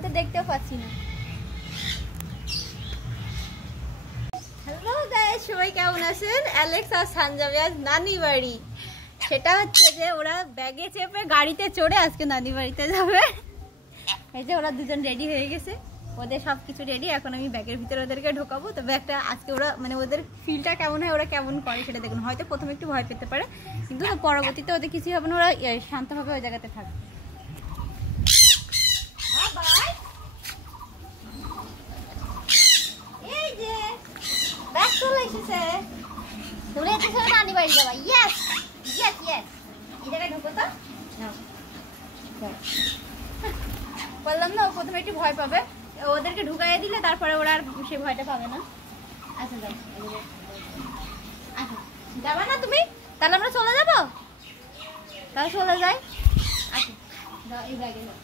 আমি তো দেখতেও পাচ্ছি না। হ্যালো গাইস, সবাই কেমন আছেন? অ্যালেক্স আর সানজাবি আজ নানি বাড়ি। সেটা হচ্ছে যে ওরা ব্যাগে চেপে গাড়িতে চড়ে আজকে নানি বাড়িতে যাবে। এই যে ওরা দুজন রেডি হয়ে গেছে, ওদের সব কিছু রেডি। এখন আমি ব্যাগের ভিতরে ওদেরকে ঢোকাবো। তো ব্যাগটা আজকে ওরা মানে ওদের ফিলটা কেমন হয়, ওরা কেমন করে সেটা দেখুন। হয়তো প্রথমে একটু ভয় পেতে পারে, কিন্তু পরবর্তীতে ওদের কিছুই হবে না, ওরা শান্তভাবে ওই জায়গাতে থাকবে। এই যে ব্যাগ চলে এসেছে, তোমরা এত সময় নানি বাড়ি যাবা। ইয়েস ইয়েস ইয়েস, এই জায়গায় ঢোকো তো। বললাম না, ও প্রথমে একটু ভয় পাবে, ওদেরকে ঢুকাইয়ে দিলে তারপরে ওরা আর সে ভয়টা পাবে না। আচ্ছা যাও, আচ্ছা যাবা না তুমি? তাহলে আমরা চলে যাবো, তাহলে চলে যাই। আচ্ছা যাও, এই ব্যাগে যাও।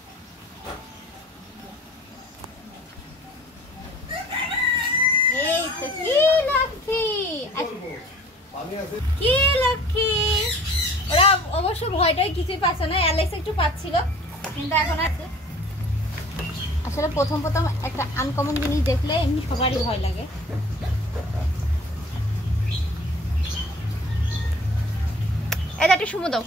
এই তো কি লক্ষ্মী, কি লক্ষ্মী। ওরা অবশ্য ভয়টাই কিছুই পাচ্ছে না, অ্যালেক্স একটু পাচ্ছিল, কিন্তু এখন আছে। আসলে প্রথম প্রথম একটা আনকমন জিনিস দেখলে এমনি সবারই ভয় লাগে। এটা একটু সুমু দাও।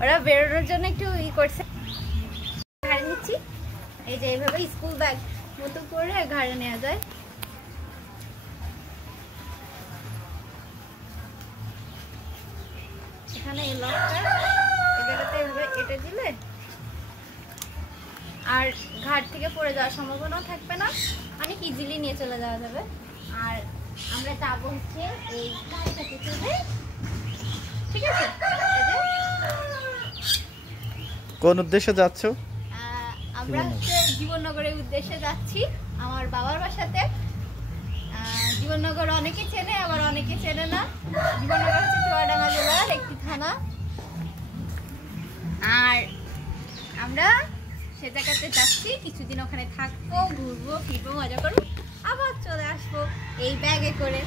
ওরা বেরোনোর জন্য একটু করছে, ঘাড়ে নিচ্ছি। এই যে এইভাবে স্কুল ব্যাগ মতো করে ঘাড়ে নেওয়া যায়। এখানে এই লকটা এটাতে এভাবে এঁটে দিলে আর ঘাট থেকে পড়ে যাওয়ার সম্ভাবনা থাকবে না, অনেক ইজিলি নিয়ে চলে যাওয়া যাবে। আর আমরা যাবো হচ্ছে এই গাড়িটাকে চলে, ঠিক আছে? কোন উদ্দেশ্যে যাচ্ছ? আমরা হচ্ছে জীবননগরের উদ্দেশ্যে যাচ্ছি, আমার বাবার বাসাতে। জীবননগর অনেকে চেনে, আবার অনেকে চেনে না। জীবননগর হচ্ছে চুয়াডাঙ্গা জেলার একটি থানা। আর আমরা সে জায়গাতে যাচ্ছি, কিছুদিন ওখানে থাকবো, ঘুরবো ফিরবো, মজা করবো, আবার চলে আসবো এই ব্যাগে করে।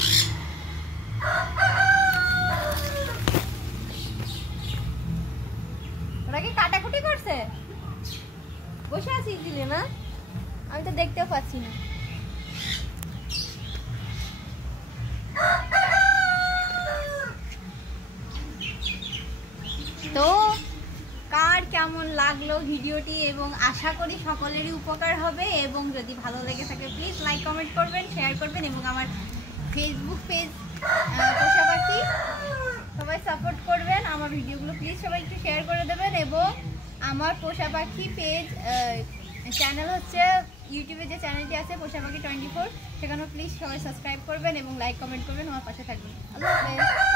ওরা কি কাটাকুটি করছে? বসে আছি দিলে না, আমি তো দেখতেও পাচ্ছি না। তো কার কেমন লাগলো ভিডিওটি, এবং আশা করি সকলেরই উপকার হবে। এবং যদি ভালো লেগে থাকে প্লিজ লাইক কমেন্ট করবেন, শেয়ার করবেন, এবং আমার ফেসবুক পেজ পোষা পাখি সবাই সাপোর্ট করবেন। আমার ভিডিওগুলো প্লিজ সবাই একটু শেয়ার করে দেবেন। এবং আমার পোষা পাখি পেজ চ্যানেল হচ্ছে ইউটিউবে যে চ্যানেলটি আছে পোষা পাখি 24, সেখানেও প্লিজ সবাই সাবস্ক্রাইব করবেন এবং লাইক কমেন্ট করবেন, আমার পাশে থাকবেন। আল্লাহ হাফেজ।